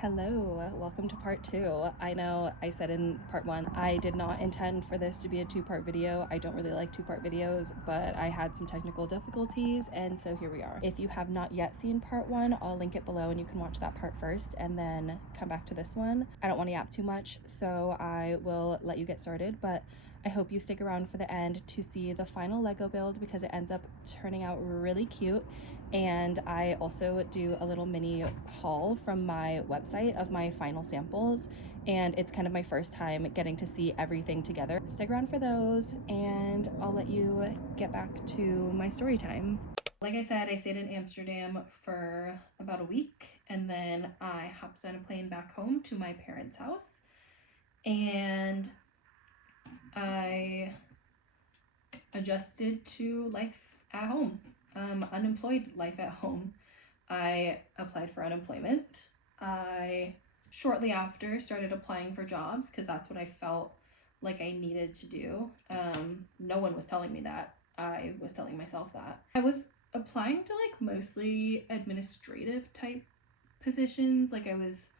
Hello, welcome to part 2. I know I said in part 1 I did not intend for this to be a 2-part video. I don't really like 2-part videos, but I had some technical difficulties, and so here we are. If you have not yet seen part 1, I'll link it below and you can watch that part first and then come back to this one. I don't want to yap too much, so I will let you get started, but I hope you stick around for the end to see the final Lego build because it ends up turning out really cute. And I also do a little mini haul from my website of my final samples, and it's kind of my first time getting to see everything together. Stick around for those and I'll let you get back to my story time. Like I said, I stayed in Amsterdam for about a week and then I hopped on a plane back home to my parents' house, and I adjusted to life at home. Unemployed life at home. I applied for unemployment. I shortly after started applying for jobs because that's what I felt like I needed to do. No one was telling me that. I was telling myself that. I was applying to like mostly administrative type positions. Like I was,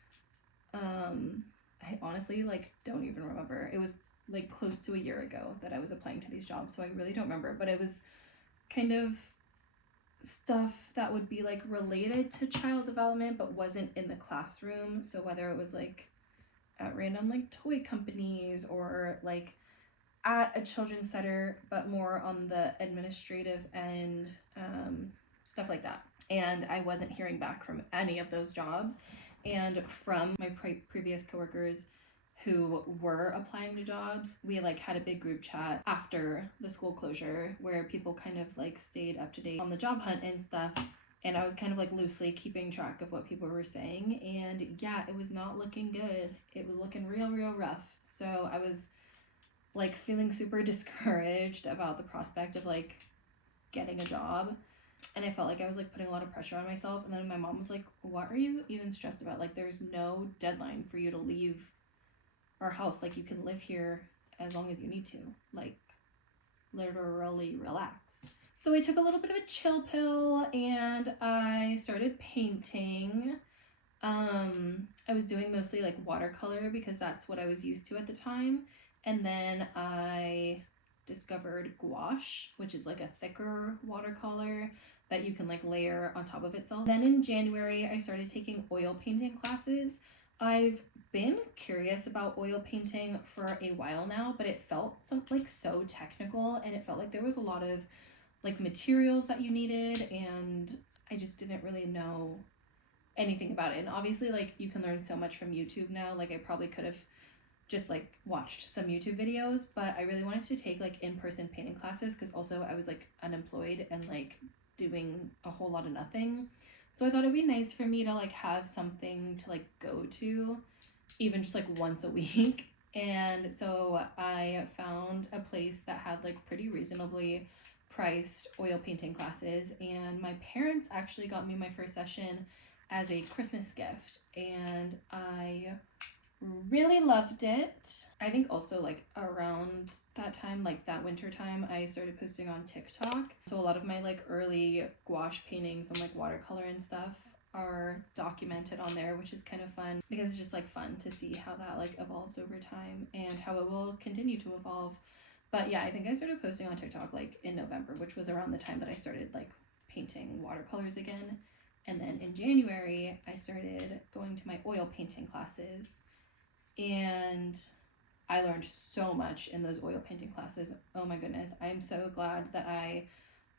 I honestly like don't even remember. It was like close to a year ago that I was applying to these jobs, so I really don't remember, but it was kind of stuff that would be like related to child development but wasn't in the classroom. So whether it was like at random like toy companies or like at a children's center, but more on the administrative end, stuff like that. And I wasn't hearing back from any of those jobs. And from my previous coworkers who were applying to jobs, we like had a big group chat after the school closure where people kind of like stayed up to date on the job hunt and stuff, and I was kind of like loosely keeping track of what people were saying, and yeah, it was not looking good. It was looking real rough. So I was like feeling super discouraged about the prospect of like getting a job, and I felt like I was like putting a lot of pressure on myself. And then my mom was like, what are you even stressed about? Like there's no deadline for you to leave our house. Like you can live here as long as you need to, like literally relax. So I took a little bit of a chill pill and I started painting. I was doing mostly like watercolor because that's what I was used to at the time, and then I discovered gouache, which is like a thicker watercolor that you can like layer on top of itself. Then in January I started taking oil painting classes. I've been curious about oil painting for a while now, but it felt so technical, and it felt like there was a lot of like materials that you needed, and I just didn't really know anything about it. And obviously like you can learn so much from YouTube now. Like I probably could have just like watched some YouTube videos, but I really wanted to take like in-person painting classes because also I was like unemployed and like doing a whole lot of nothing. So I thought it'd be nice for me to like have something to like go to even just like once a week. And so I found a place that had like pretty reasonably priced oil painting classes, and my parents actually got me my first session as a Christmas gift, and I really loved it. I think also like around that time, like that winter time, I started posting on TikTok. So a lot of my like early gouache paintings and like watercolor and stuff are documented on there, which is kind of fun because it's just like fun to see how that like evolves over time and how it will continue to evolve. But yeah, I think I started posting on TikTok like in November, which was around the time that I started like painting watercolors again. And then in January, I started going to my oil painting classes, and I learned so much in those oil painting classes. Oh my goodness. I'm so glad that I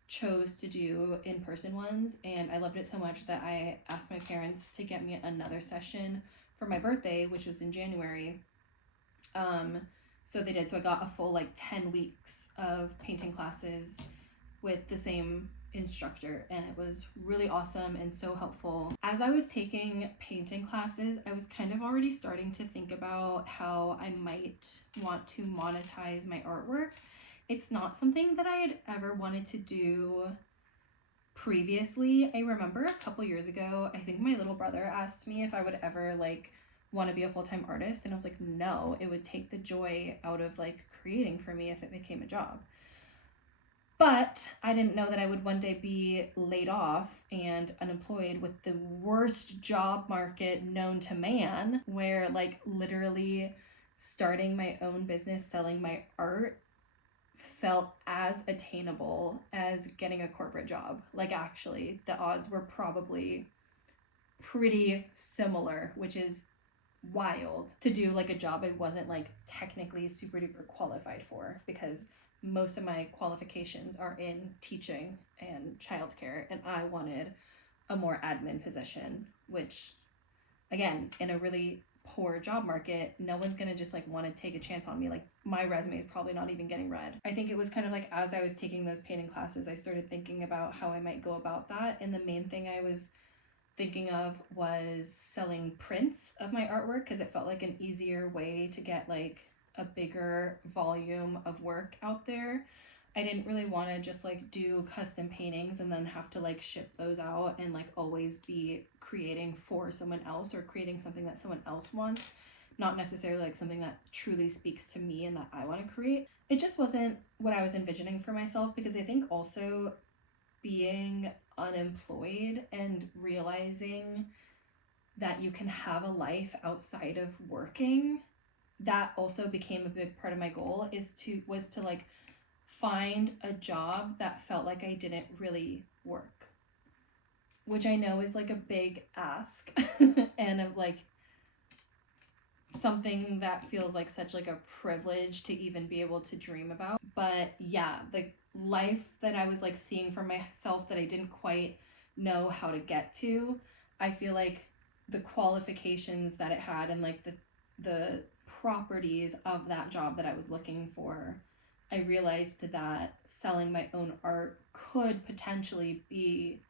chose to do in-person ones, and I loved it so much that I asked my parents to get me another session for my birthday, which was in January. So they did. So I got a full like 10 weeks of painting classes with the same instructor, and it was really awesome and so helpful. As I was taking painting classes, I was kind of already starting to think about how I might want to monetize my artwork. It's not something that I had ever wanted to do previously. I remember a couple years ago, I think my little brother asked me if I would ever like want to be a full-time artist, and I was like, no, it would take the joy out of like creating for me if it became a job. But I didn't know that I would one day be laid off and unemployed with the worst job market known to man, where like literally starting my own business selling my art felt as attainable as getting a corporate job. Like, actually, the odds were probably pretty similar, which is wild to do like a job I wasn't like technically super duper qualified for, because most of my qualifications are in teaching and childcare, and I wanted a more admin position, which again, in a really poor job market, no one's gonna just like want to take a chance on me. Like, my resume is probably not even getting read. I think it was kind of like as I was taking those painting classes, I started thinking about how I might go about that, and the main thing I was thinking of was selling prints of my artwork, because it felt like an easier way to get like a bigger volume of work out there. I didn't really want to just like do custom paintings and then have to like ship those out and like always be creating for someone else or creating something that someone else wants, not necessarily like something that truly speaks to me and that I want to create. It just wasn't what I was envisioning for myself, because I think also being unemployed and realizing that you can have a life outside of working, that also became a big part of my goal, was to like find a job that felt like I didn't really work, which I know is like a big ask and of like something that feels like such like a privilege to even be able to dream about. But yeah, the life that I was like seeing for myself that I didn't quite know how to get to, I feel like the qualifications that it had and like the properties of that job that I was looking for, I realized that selling my own art could potentially be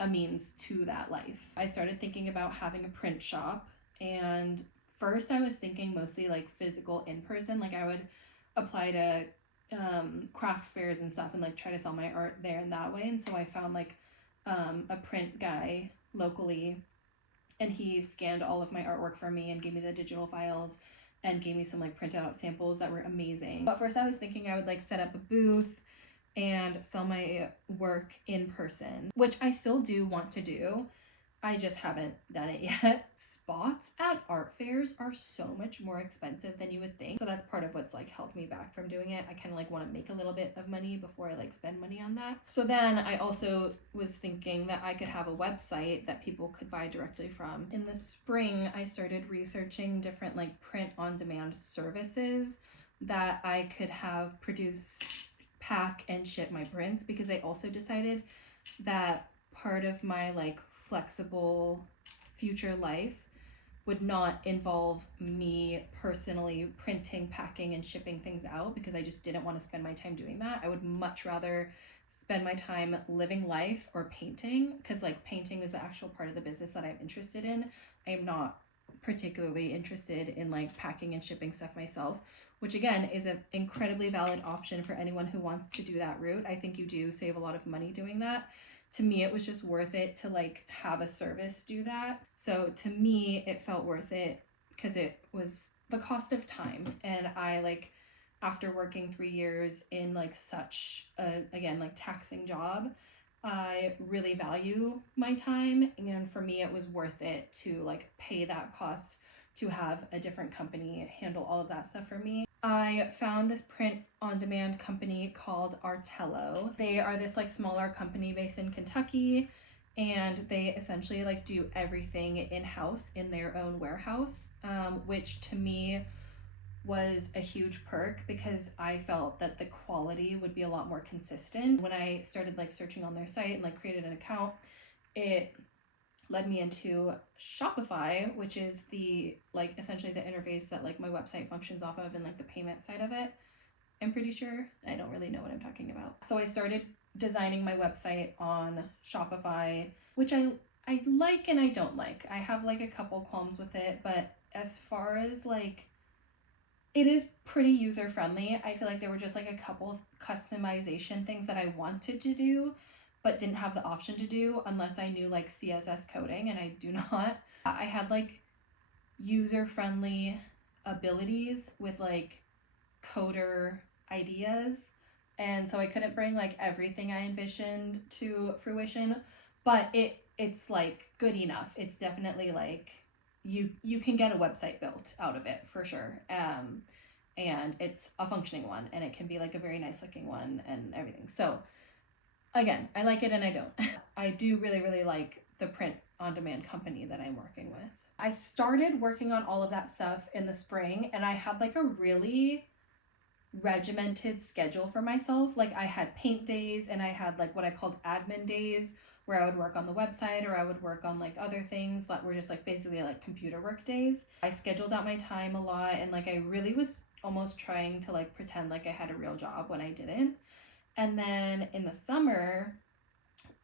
a means to that life. I started thinking about having a print shop, and first I was thinking mostly like physical in person. Like, I would apply to craft fairs and stuff and like try to sell my art there in that way. And so I found like a print guy locally, and he scanned all of my artwork for me and gave me the digital files and gave me some like printed out samples that were amazing. But first I was thinking I would like set up a booth and sell my work in person, which I still do want to do. I just haven't done it yet. Spots at art fairs are so much more expensive than you would think. So that's part of what's like held me back from doing it. I kind of like want to make a little bit of money before I like spend money on that. So then I also was thinking that I could have a website that people could buy directly from. In the spring, I started researching different like print on demand services that I could have produce, pack, and ship my prints, because I also decided that part of my like flexible future life would not involve me personally printing, packing, and shipping things out, because I just didn't want to spend my time doing that. I would much rather spend my time living life or painting, because like painting is the actual part of the business that I'm interested in. I am not particularly interested in like packing and shipping stuff myself, which again is an incredibly valid option for anyone who wants to do that route. I think you do save a lot of money doing that. To me, it was just worth it to like have a service do that. So to me, it felt worth it because it was the cost of time. And I like, after working 3 years in like such a, again, like taxing job, I really value my time. And for me, it was worth it to like pay that cost to have a different company handle all of that stuff for me. I found this print on demand company called Artello. They are this like smaller company based in Kentucky, and they essentially like do everything in-house in their own warehouse, which to me was a huge perk because I felt that the quality would be a lot more consistent. When I started like searching on their site and like created an account, it led me into Shopify, which is the like essentially the interface that like my website functions off of and like the payment side of it. I'm pretty sure. I don't really know what I'm talking about. So I started designing my website on Shopify, which I like and I don't like. I have like a couple qualms with it, but as far as like, it is pretty user friendly. I feel like there were just like a couple customization things that I wanted to do but didn't have the option to do unless I knew like CSS coding, and I do not. I had like user-friendly abilities with like coder ideas, And so I couldn't bring like everything I envisioned to fruition, but it's like good enough. It's definitely like you can get a website built out of it for sure. And it's a functioning one, and it can be like a very nice looking one and everything. So again, I like it and I don't. I do really, really like the print on demand company that I'm working with. I started working on all of that stuff in the spring, and I had like a really regimented schedule for myself. Like I had paint days and I had like what I called admin days, where I would work on the website or I would work on like other things that were just like basically like computer work days. I scheduled out my time a lot, and like I really was almost trying to like pretend like I had a real job when I didn't. And then in the summer,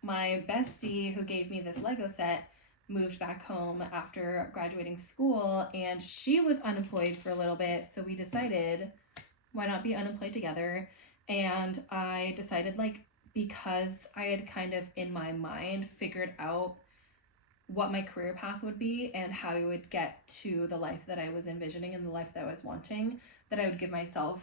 my bestie who gave me this Lego set moved back home after graduating school, and she was unemployed for a little bit. So we decided, why not be unemployed together? And I decided, like, because I had kind of in my mind figured out what my career path would be and how I would get to the life that I was envisioning and the life that I was wanting, that I would give myself,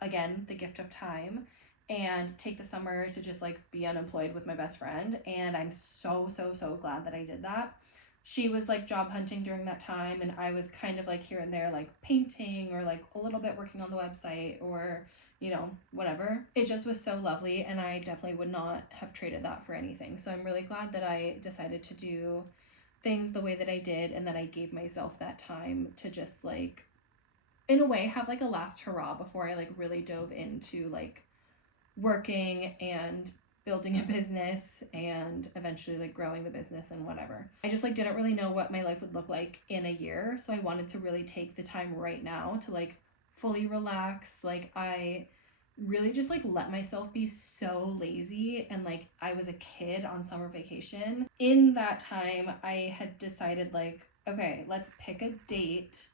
again, the gift of time and take the summer to just like be unemployed with my best friend. And I'm so, so, so glad that I did that. She was like job hunting during that time, and I was kind of like here and there, like painting or like a little bit working on the website or, you know, whatever. It just was so lovely, and I definitely would not have traded that for anything. So I'm really glad that I decided to do things the way that I did, and that I gave myself that time to just like, in a way, have like a last hurrah before I like really dove into like working and building a business and eventually like growing the business and whatever. I just like didn't really know what my life would look like in a year, so I wanted to really take the time right now to like fully relax. Like I really just like let myself be so lazy, and like I was a kid on summer vacation. In that time, I had decided like, okay, let's pick a date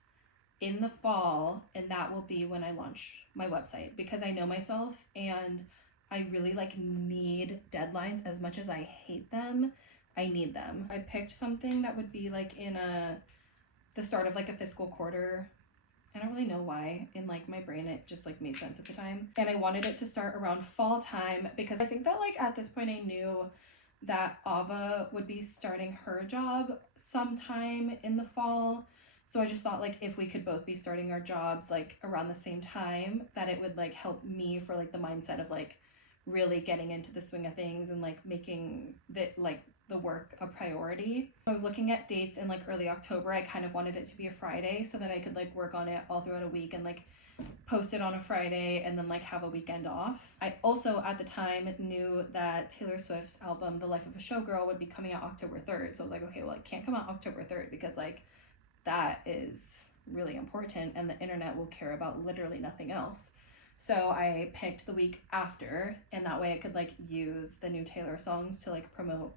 in the fall, and that will be when I launch my website, because I know myself and I really like need deadlines. As much as I hate them, I need them. I picked something that would be like in the start of like a fiscal quarter. I don't really know why. In like my brain, it just like made sense at the time. And I wanted it to start around fall time, because I think that like at this point I knew that Ava would be starting her job sometime in the fall. So I just thought like if we could both be starting our jobs like around the same time, that it would like help me for like the mindset of like really getting into the swing of things and like making that like the work a priority. I was looking at dates in like early October. I kind of wanted it to be a Friday so that I could like work on it all throughout a week and like post it on a Friday and then like have a weekend off. I also at the time knew that Taylor Swift's album The Life of a Showgirl would be coming out October 3rd. So I was like, okay, well it can't come out October 3rd because like that is really important and the internet will care about literally nothing else. So I picked the week after, and that way I could like use the new Taylor songs to like promote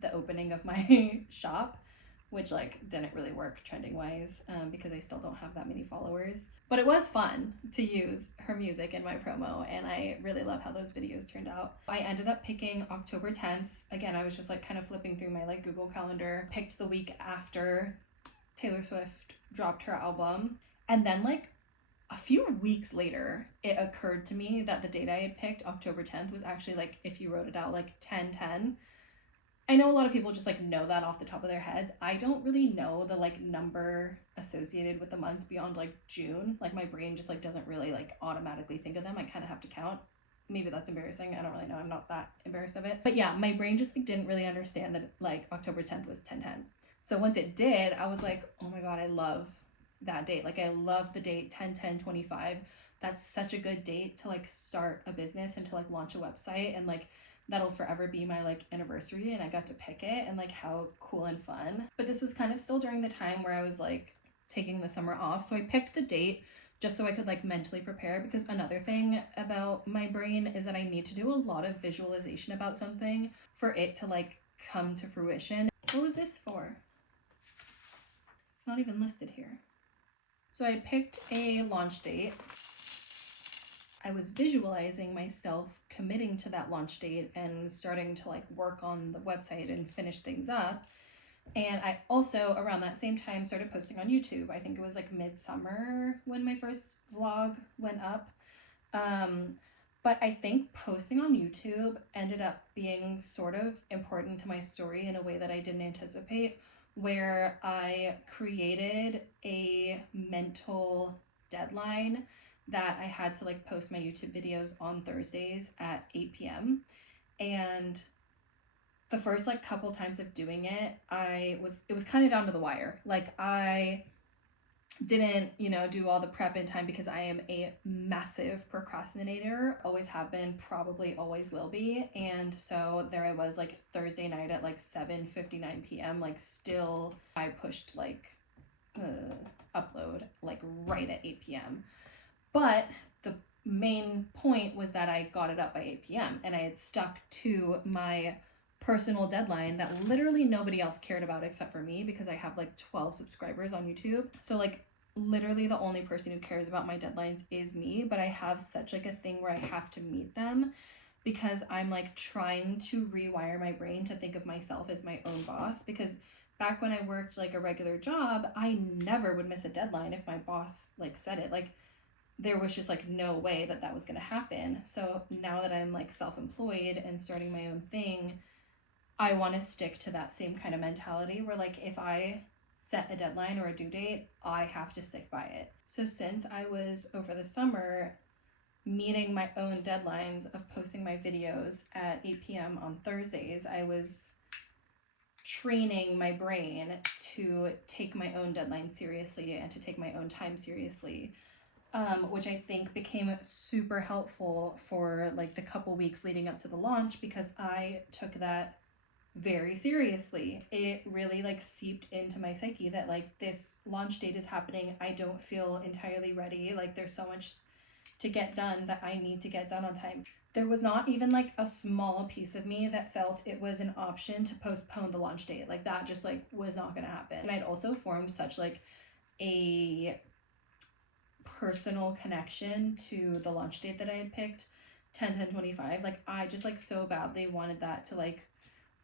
the opening of my shop, which like didn't really work trending wise, because I still don't have that many followers. But it was fun to use her music in my promo, and I really love how those videos turned out. I ended up picking October 10th. Again, I was just like kind of flipping through my like Google Calendar, picked the week after Taylor Swift dropped her album. And then like a few weeks later, it occurred to me that the date I had picked, October 10th, was actually like, if you wrote it out, like 10/10. I know a lot of people just like know that off the top of their heads. I don't really know the like number associated with the months beyond like June. Like my brain just like doesn't really like automatically think of them. I kind of have to count. Maybe that's embarrassing. I don't really know. I'm not that embarrassed of it. But yeah, my brain just like didn't really understand that like October 10th was 10/10. So once it did, I was like, oh my God, I love that date. Like I love the date 10/10/25. That's such a good date to like start a business and to like launch a website, and like that'll forever be my like anniversary, and I got to pick it, and like how cool and fun. But this was kind of still during the time where I was like taking the summer off. So I picked the date just so I could like mentally prepare, because another thing about my brain is that I need to do a lot of visualization about something for it to like come to fruition. What was this for? It's not even listed here. So I picked a launch date. I was visualizing myself committing to that launch date and starting to like work on the website and finish things up. And I also around that same time started posting on YouTube. I think it was like midsummer when my first vlog went up. But I think posting on YouTube ended up being sort of important to my story in a way that I didn't anticipate, where I created a mental deadline that I had to like post my YouTube videos on Thursdays at 8 p.m. And the first like couple times of doing it, it was kind of down to the wire. Like I didn't, do all the prep in time because I am a massive procrastinator, always have been, probably always will be. And so there I was like Thursday night at like 7:59 p.m. like still I pushed like upload like right at 8 p.m. But the main point was that I got it up by 8 p.m. and I had stuck to my personal deadline that literally nobody else cared about except for me, because I have like 12 subscribers on YouTube. So like literally the only person who cares about my deadlines is me, but I have such like a thing where I have to meet them because I'm like trying to rewire my brain to think of myself as my own boss. Because back when I worked like a regular job, I never would miss a deadline if my boss like said it. Like there was just like no way that that was going to happen. So now that I'm like self-employed and starting my own thing, I want to stick to that same kind of mentality where like if I set a deadline or a due date, I have to stick by it. So since I was over the summer meeting my own deadlines of posting my videos at 8 p.m. on Thursdays, I was training my brain to take my own deadline seriously and to take my own time seriously. Which I think became super helpful for like the couple weeks leading up to the launch, because I took that very seriously. It really like seeped into my psyche that like this launch date is happening. I don't feel entirely ready. Like there's so much to get done that I need to get done on time. There was not even like a small piece of me that felt it was an option to postpone the launch date. Like that just like was not going to happen. And I'd also formed such like a personal connection to the launch date that I had picked, 10/10/25. Like I just like so badly wanted that to like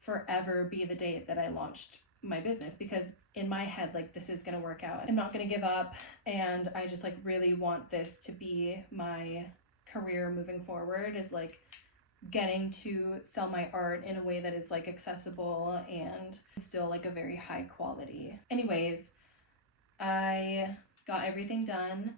forever be the date that I launched my business, because in my head like this is going to work out. I'm not going to give up, and I just like really want this to be my career moving forward, is like getting to sell my art in a way that is like accessible and still like a very high quality. Anyways, I got everything done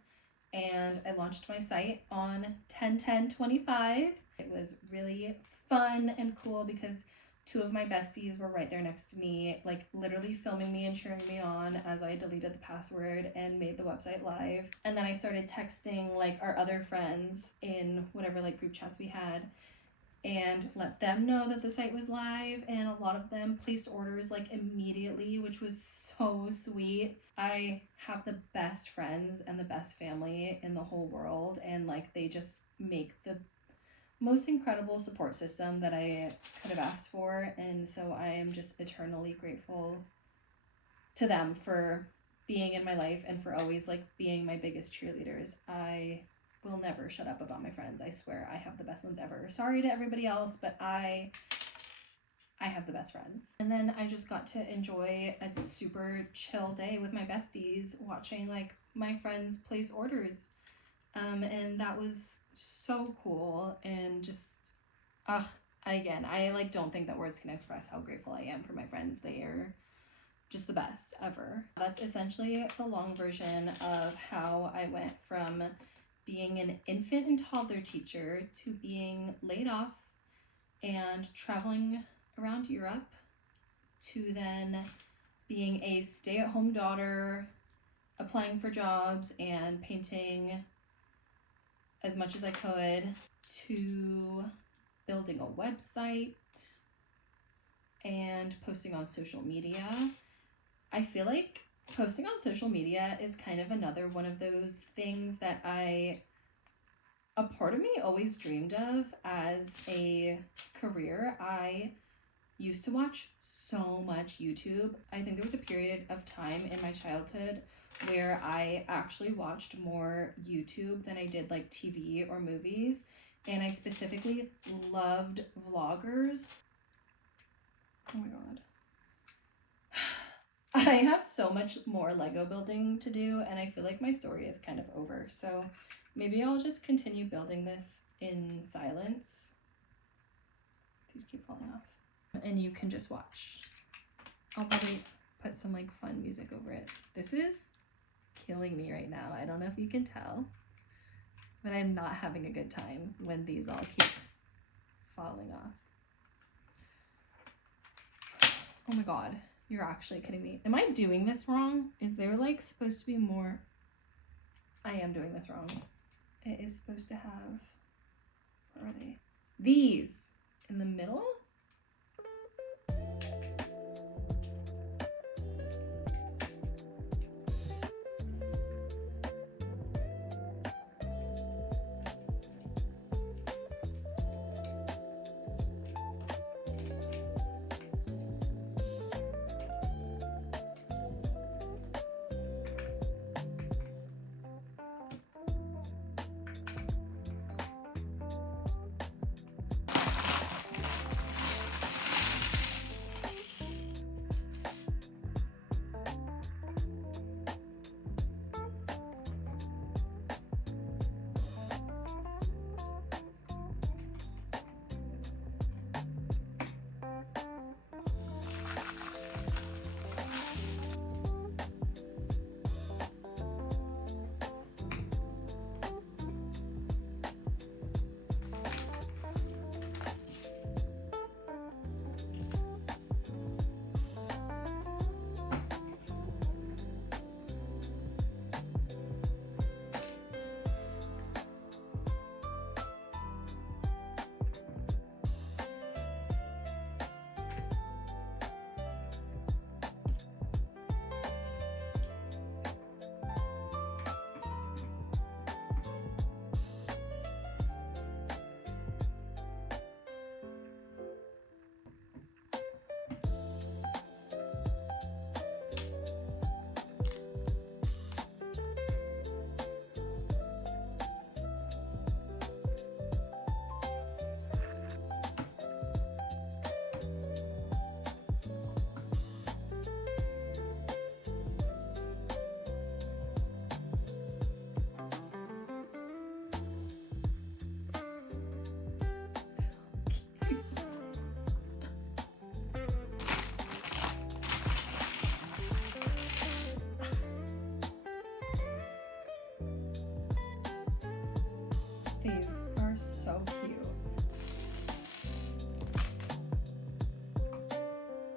and I launched my site on 10/10/25. It was really fun and cool because two of my besties were right there next to me, like literally filming me and cheering me on as I deleted the password and made the website live. And then I started texting like our other friends in whatever like group chats we had and let them know that the site was live, and a lot of them placed orders like immediately, which was so sweet. I have the best friends and the best family in the whole world, and like they just make the most incredible support system that I could have asked for, and so I am just eternally grateful to them for being in my life and for always like being my biggest cheerleaders. I will never shut up about my friends. I swear I have the best ones ever. Sorry to everybody else, but I have the best friends. And then I just got to enjoy a super chill day with my besties, watching like my friends place orders. And that was so cool, and just again, I like don't think that words can express how grateful I am for my friends. They are just the best ever. That's essentially the long version of how I went from being an infant and toddler teacher to being laid off and traveling around Europe, to then being a stay-at-home daughter, applying for jobs and painting as much as I could, to building a website and posting on social media. I feel like posting on social media is kind of another one of those things that a part of me always dreamed of as a career. I used to watch so much YouTube. I think there was a period of time in my childhood where I actually watched more YouTube than I did like TV or movies. And I specifically loved vloggers. Oh my god. I have so much more Lego building to do, and I feel like my story is kind of over. So maybe I'll just continue building this in silence. These keep falling off. And you can just watch. I'll probably put some like fun music over it. This is killing me right now. I don't know if you can tell, but I'm not having a good time when these all keep falling off. Oh my God, you're actually kidding me. Am I doing this wrong? Is there like supposed to be more? I am doing this wrong. It is supposed to have, where are they? These in the middle? These are so cute. So cute.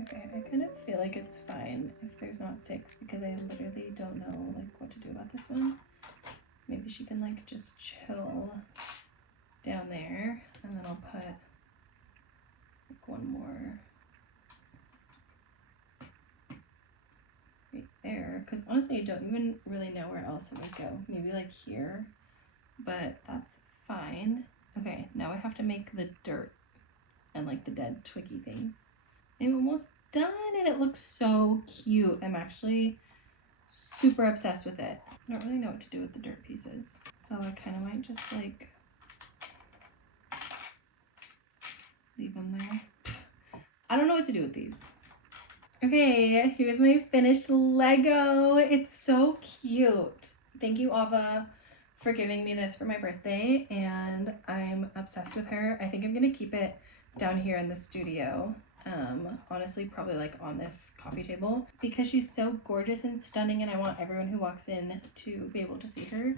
Okay, I kind of feel like it's fine if there's not 6 because I literally don't know like what to do about this one. Maybe she can like just chill down there, and then I'll put like one more right there, because honestly I don't even really know where else it would go. Maybe like here, but that's fine. Okay, now I have to make the dirt and like the dead twiggy things. I'm almost done and it looks so cute. I'm actually super obsessed with it. I don't really know what to do with the dirt pieces, so I kind of might just like leave them there. I don't know what to do with these. Okay, here's my finished Lego. It's so cute. Thank you, Ava, for giving me this for my birthday, and I'm obsessed with her. I think I'm gonna keep it down here in the studio. Honestly, probably like on this coffee table because she's so gorgeous and stunning, and I want everyone who walks in to be able to see her.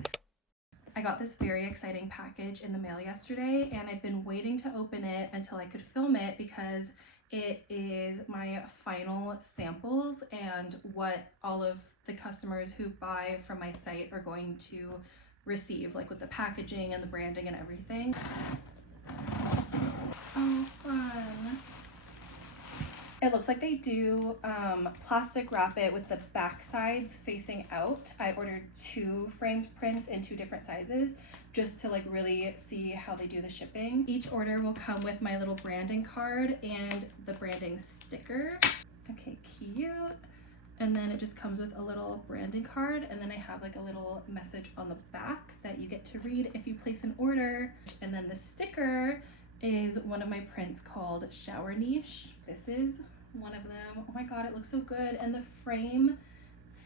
I got this very exciting package in the mail yesterday, and I've been waiting to open it until I could film it because it is my final samples and what all of the customers who buy from my site are going to receive, like with the packaging and the branding and everything. Oh, fun. It looks like they do plastic wrap it with the back sides facing out. I ordered 2 framed prints in 2 different sizes just to like really see how they do the shipping. Each order will come with my little branding card and the branding sticker. Okay, cute. And then it just comes with a little branding card, and then I have like a little message on the back that you get to read if you place an order. And then the sticker is one of my prints called Shower Niche. This is one of them. Oh my god, it looks so good, and the frame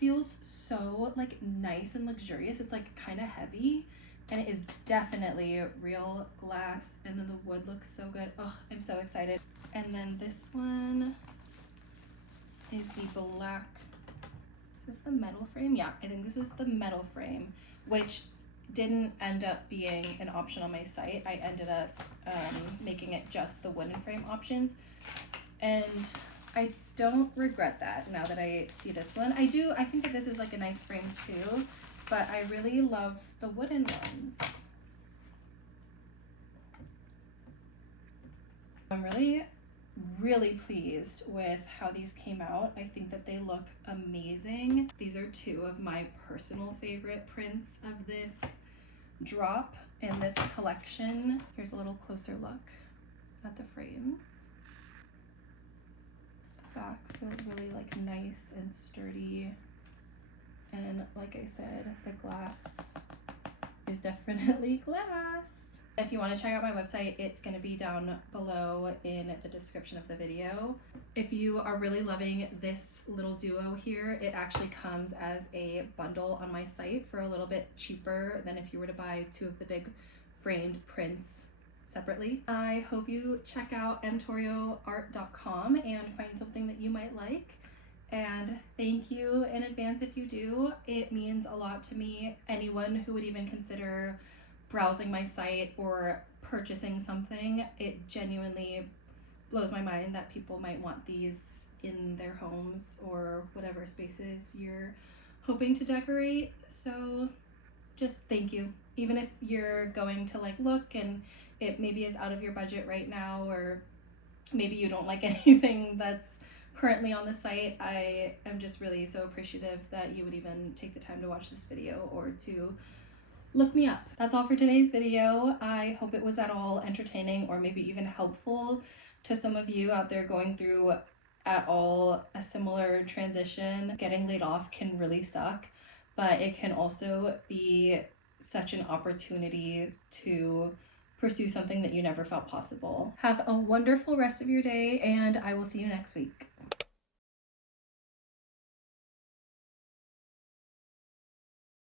feels so like nice and luxurious. It's like kind of heavy, and it is definitely real glass, and then the wood looks so good. Oh, I'm so excited. And then this one is the black. Is this the metal frame? Yeah, I think this is the metal frame, which didn't end up being an option on my site. I ended up making it just the wooden frame options, and I don't regret that now that I see this one. I think that this is like a nice frame too, but I really love the wooden ones. I'm really pleased with how these came out. I think that they look amazing. These are 2 of my personal favorite prints of this drop in this collection. Here's a little closer look at the frames. The back feels really like nice and sturdy, and like I said, the glass is definitely glass. If you want to check out my website, it's going to be down below in the description of the video. If you are really loving this little duo here, it actually comes as a bundle on my site for a little bit cheaper than if you were to buy 2 of the big framed prints separately. I hope you check out mtorioart.com and find something that you might like. And thank you in advance if you do. It means a lot to me. Anyone who would even consider browsing my site or purchasing something, it genuinely blows my mind that people might want these in their homes or whatever spaces you're hoping to decorate. So just thank you. Even if you're going to like look and it maybe is out of your budget right now, or maybe you don't like anything that's currently on the site, I am just really so appreciative that you would even take the time to watch this video or to look me up. That's all for today's video. I hope it was at all entertaining or maybe even helpful to some of you out there going through at all a similar transition. Getting laid off can really suck, but it can also be such an opportunity to pursue something that you never felt possible. Have a wonderful rest of your day, and I will see you next week.